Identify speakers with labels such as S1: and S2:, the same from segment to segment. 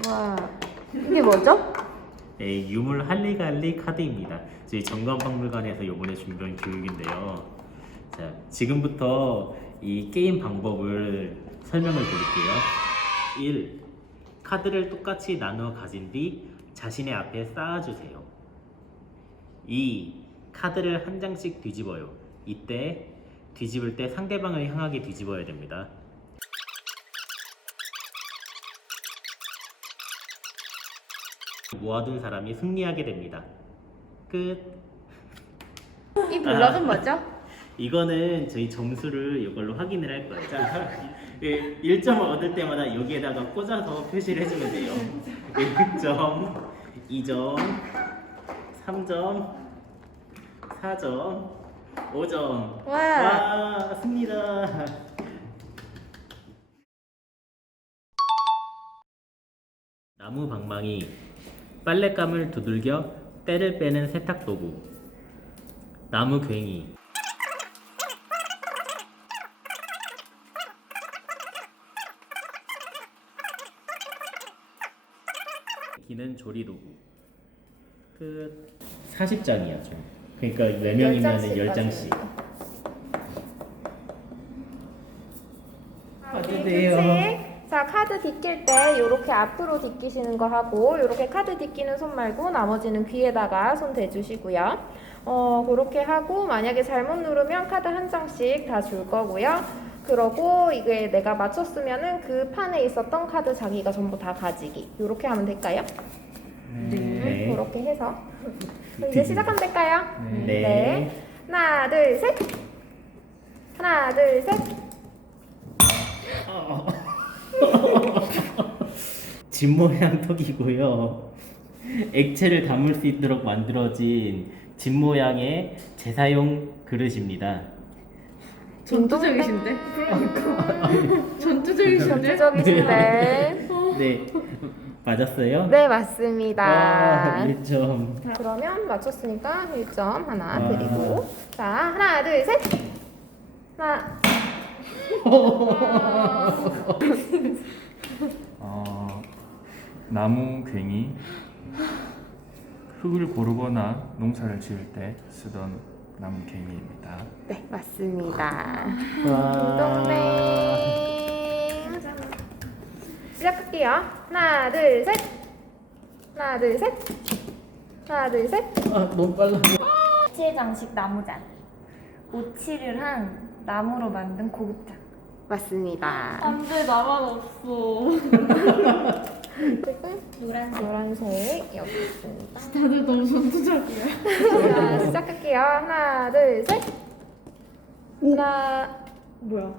S1: 와, 이게 뭐죠?
S2: 네, 유물 할리갈리 카드입니다. 저희 정관박물관에서 이번에 준비한 교육인데요. 자, 지금부터 이 게임 방법을 설명을 드릴게요. 1. 카드를 똑같이 나누어 가진 뒤 자신의 앞에 쌓아주세요. 2. 카드를 한 장씩 뒤집어요. 이때 뒤집을 때 상대방을 향하게 뒤집어야 됩니다. 모아둔 사람이 승리하게 됩니다. 끝.
S1: 이 블럭은 뭐죠?
S2: 이거는 저희 점수를 이걸로 확인을 할 거예요. 자, 1점을 얻을 때마다 여기에다가 꽂아서 표시를 해주면 돼요. 1점, 2점, 3점, 4점, 5점. 와, 승리다. 나무 방망이, 빨랫감을 두들겨 때를 빼는 세탁도구, 나무 괭이, 기는 조리도구. 끝. 40장이야죠. 그러니까 4명이면 10장씩.
S1: 오케이, 그치? 자, 카드 딛길 때 이렇게 앞으로 딛기시는 거 하고 이렇게 카드 딛기는 손 말고 나머지는 귀에다가 손 대주시고요. 그렇게 하고 만약에 잘못 누르면 카드 한 장씩 다 줄 거고요. 그러고 이게 내가 맞췄으면은 그 판에 있었던 카드 자기가 전부 다 가지기. 이렇게 하면 될까요?
S2: 네.
S1: 그렇게 해서 이제 시작하면 될까요?
S2: 네.
S1: 하나, 둘, 셋. 하나, 둘, 셋.
S2: 집 모양 턱이고요. 액체를 담을 수 있도록 만들어진 집 모양의 재사용 그릇입니다.
S3: 전투적이신데? 전투적이신데?
S1: 전투적이신데.
S2: 네, 맞았어요?
S1: 네, 맞습니다.
S2: 와, 1점.
S1: 그러면 맞췄으니까 1점 하나
S2: 와.
S1: 드리고. 자, 하나, 둘, 셋. 하나.
S4: 나무 괭이, 흙을 고르거나 농사를 지을 때 쓰던 나무 괭이입니다.
S1: 네, 맞습니다.
S2: 와.
S1: 딩동댕. 시작할게요. 하나, 둘, 셋. 하나, 둘, 셋. 하나, 둘, 셋.
S2: 너무 빨라.
S5: 오칠 장식 나무잔. 오칠을 한 나무로 만든 고급장.
S1: 맞습니다.
S3: 안돼 나만 없어.
S1: 노란색 여기 있습니다.
S3: 다들 너무 전투적이야.
S1: 자, 시작할게요. 하나, 둘, 셋. 하나.
S3: 뭐야?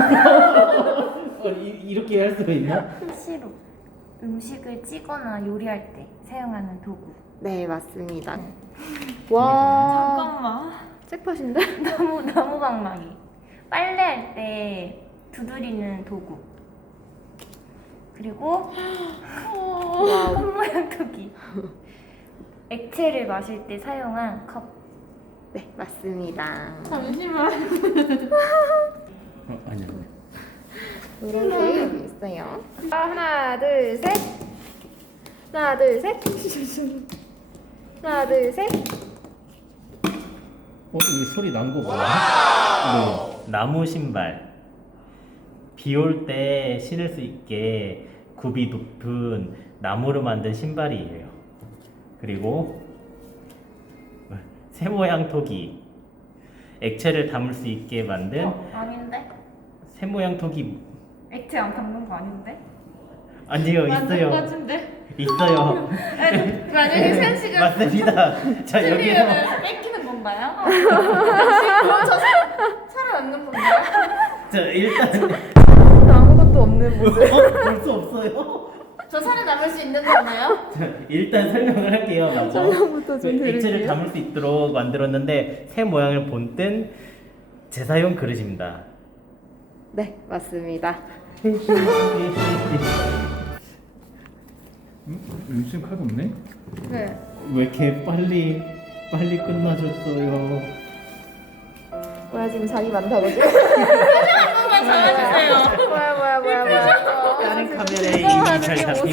S2: 이렇게 할 수가 있나?
S5: 시로 음식을 찌거나 요리할 때 사용하는 도구.
S1: 네, 맞습니다. 와.
S5: 잠깐만.
S1: 잭팟인데?
S5: 나무 방망이. 빨래할 때 두드리는 도구. 그리고 컵 모양 토기. 액체를 마실 때 사용한 컵.
S1: 네, 맞습니다.
S3: 잠시만.
S2: 아니야.
S1: 노란색 여기 있어요. 자, 하나, 둘, 셋. 하나, 둘, 셋. 하나, 둘, 셋.
S2: 이 소리 난 거 뭐야? 네. 나무 신발. 비 올 때 신을 수 있게 굽이 높은 나무로 만든 신발이에요. 그리고 새 모양 토기. 액체를 담을 수 있게 만든
S5: 아닌데?
S2: 새 모양 토기.
S5: 액체 안 담는 거 아닌데?
S2: 아니요,
S3: 맞는 거
S2: 있어요.
S3: 같은데?
S2: 있어요.
S3: 만약에 세현 씨가
S2: 맞습니다. 자, 여기서
S5: 틀리면은 뺏기는 건가요?
S3: 그럼 저 살아남는 건가요?
S2: 자, 일단
S1: 아무것도 없는 모습.
S2: 볼 수 없어요.
S3: 저 살아남을 수 있는 거나요?
S2: 자, 일단 설명을 할게요. 먼저
S1: 설명부터 좀
S2: 액체를
S1: 드릴게요.
S2: 담을 수 있도록 만들었는데 새 모양을 본뜬 재사용 그릇입니다.
S1: 네, 맞습니다.
S4: 요즘 카드 없네?
S3: 네.
S2: 왜 이렇게 빨리 끝나줬어요?
S1: 뭐야, 지금 자기 많다고 지금?
S3: 한 번만 잡아주세요.
S1: 뭐야.
S2: 다른 카메라에
S3: 하는 게 모습.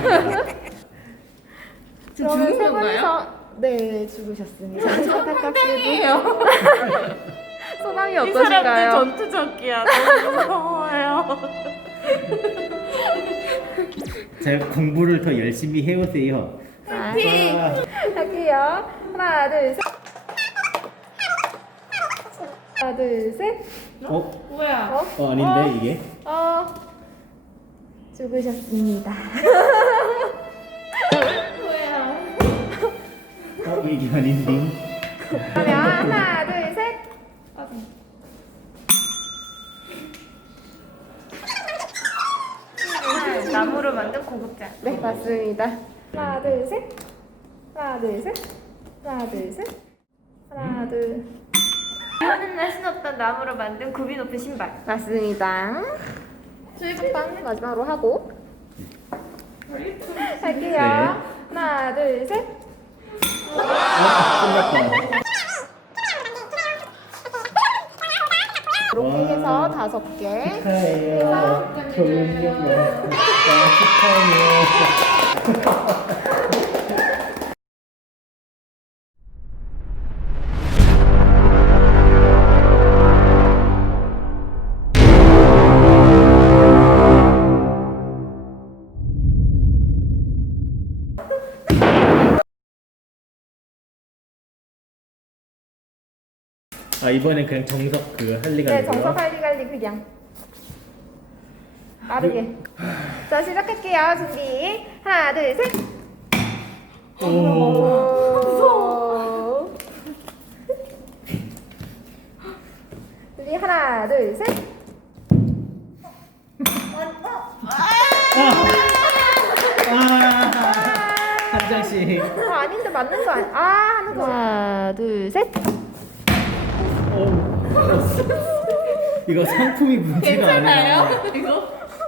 S3: 지금
S1: 그러면
S3: 죽은
S1: 세
S3: 건가요?
S1: 분이서 네 죽으셨습니다. 안타깝게도
S3: 황당해요.
S1: 소감이
S3: 이 사람들
S1: 어떠신가요?
S3: 전투적이야. 너무 무서워요.
S2: 제가 공부를 더 열심히 해오세요.
S1: 자,
S3: 화이팅!
S1: 할게요. 하나, 둘, 셋. 하나, 둘, 셋.
S3: 뭐야?
S2: 아닌데 이게?
S1: 죽으셨습니다.
S3: 뭐야?
S2: 이게 아닌데?
S1: 그러면 하나, 둘, 셋.
S5: 나무로 만든 고급장.
S1: 네, 맞습니다. 하나, 둘, 셋. 하나, 둘, 셋. 하나, 둘, 셋. 하나, 둘.
S5: 비오는 날 신었던 나무로 만든 굽이 높은 신발.
S1: 맞습니다.
S3: 저희
S1: 한번 마지막으로 하고 할게요.
S2: 네.
S1: 하나, 둘, 셋. 이렇게 해서 5개.
S2: 축하해요. 좋은 축하해요. 이번엔 그냥 정석 그 할리갈리.
S1: 네, 정석 할리갈리 그냥 빠르게. 자, 시작할게요. 준비. 하나, 둘, 셋. 무서워. 준비. 하나, 둘, 셋.
S2: 한 장씩.
S1: 아닌데 맞는 거 아니야? 하는 거. 하나, 둘, 셋.
S2: 이거 상품이 문제가 아니야.
S3: 괜찮아요? 이거?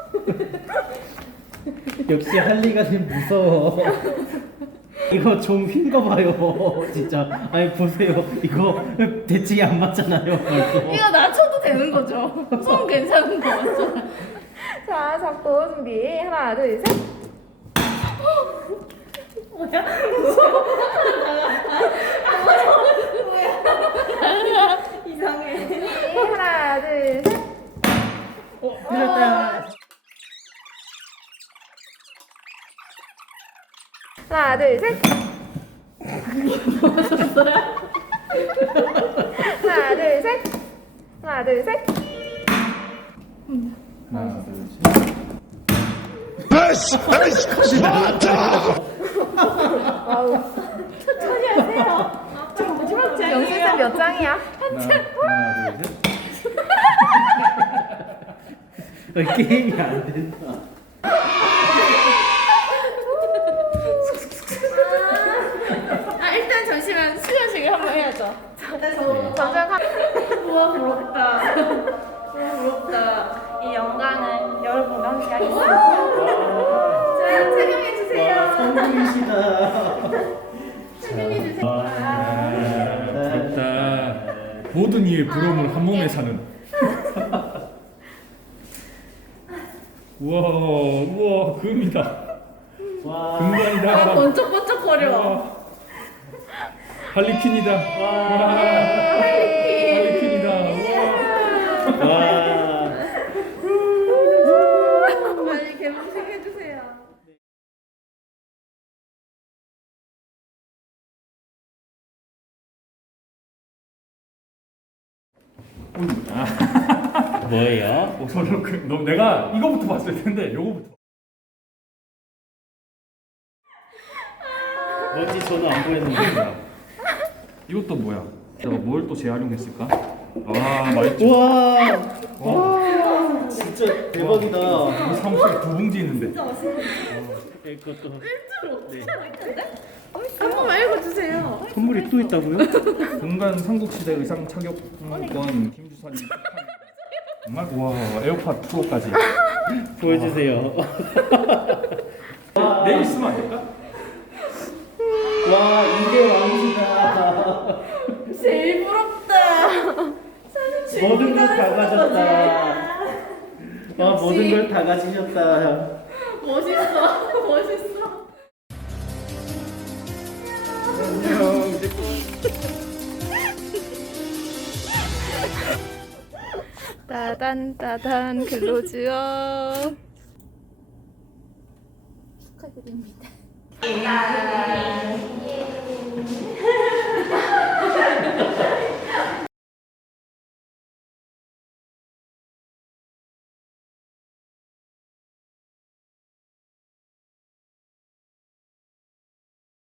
S2: 역시 할리갈리 무서워. 이거 좀 휜 거 봐요. 진짜. 아니 보세요. 이거 대칭이 안 맞잖아요. 벌써.
S3: 이거 낮춰도 되는 거죠? 손 괜찮은 거 맞죠?
S1: 자, 잡고 준비. 하나, 둘, 셋.
S3: 이상해.
S1: 준비. 하나, 둘, 셋.
S2: 틀렸다.
S1: 하나, 둘, 셋. 하나, 둘, 셋. 하나, 둘, 셋.
S4: 하나, 둘, 셋.
S1: 와우. 천천히 하세요. 영수증 몇 장이야?
S4: 하나, 둘, 셋.
S2: 게임이 안 된다.
S3: 일단 잠시만 수련식을 한번 해야죠.
S1: 점점
S3: 우와 부럽다. 우와 부럽다.
S5: 이 영광은 여러분과 함께하겠습니다.
S1: 자, 착용해 주세요.
S2: 성공이시다.
S4: 됐다. 모든 이의 부러움을 한 몸에 사는. 우와, 금이다.
S2: 와.
S4: 금관이다.
S3: 번쩍번쩍거려.
S4: 할리퀸이다. 할리퀸이다.
S2: 와.
S3: 빨리 개봉식 해주세요.
S2: 뭐예요?
S4: 저는 내가 이거부터 봤을 텐데 요거부터.
S2: 뭐지 저는 안 보였는데.
S4: 이것도 뭐야? 내가 뭘 또 재활용했을까? 아, 맛있죠.
S2: 우와. 와. 진짜 대박이다.
S4: 우리 사무실에 2봉지 있는데.
S2: 이것도.
S3: 한 번만 읽어주세요.
S2: 선물이 또 있다고요?
S4: 공간 삼국시대 의상 착용권 김주사님 축하합니다. 정말 와 에어팟 프로까지.
S2: 보여주세요.
S4: 내일 있으면 안 될까?
S2: 와 이게 왕이시다.
S3: 제일 부럽다.
S2: 모든 걸 다 가졌다. 와 모든 걸 다 가지셨다.
S3: 멋있어. 멋있어.
S1: 따단 따단 클로즈업. 축하드립니다.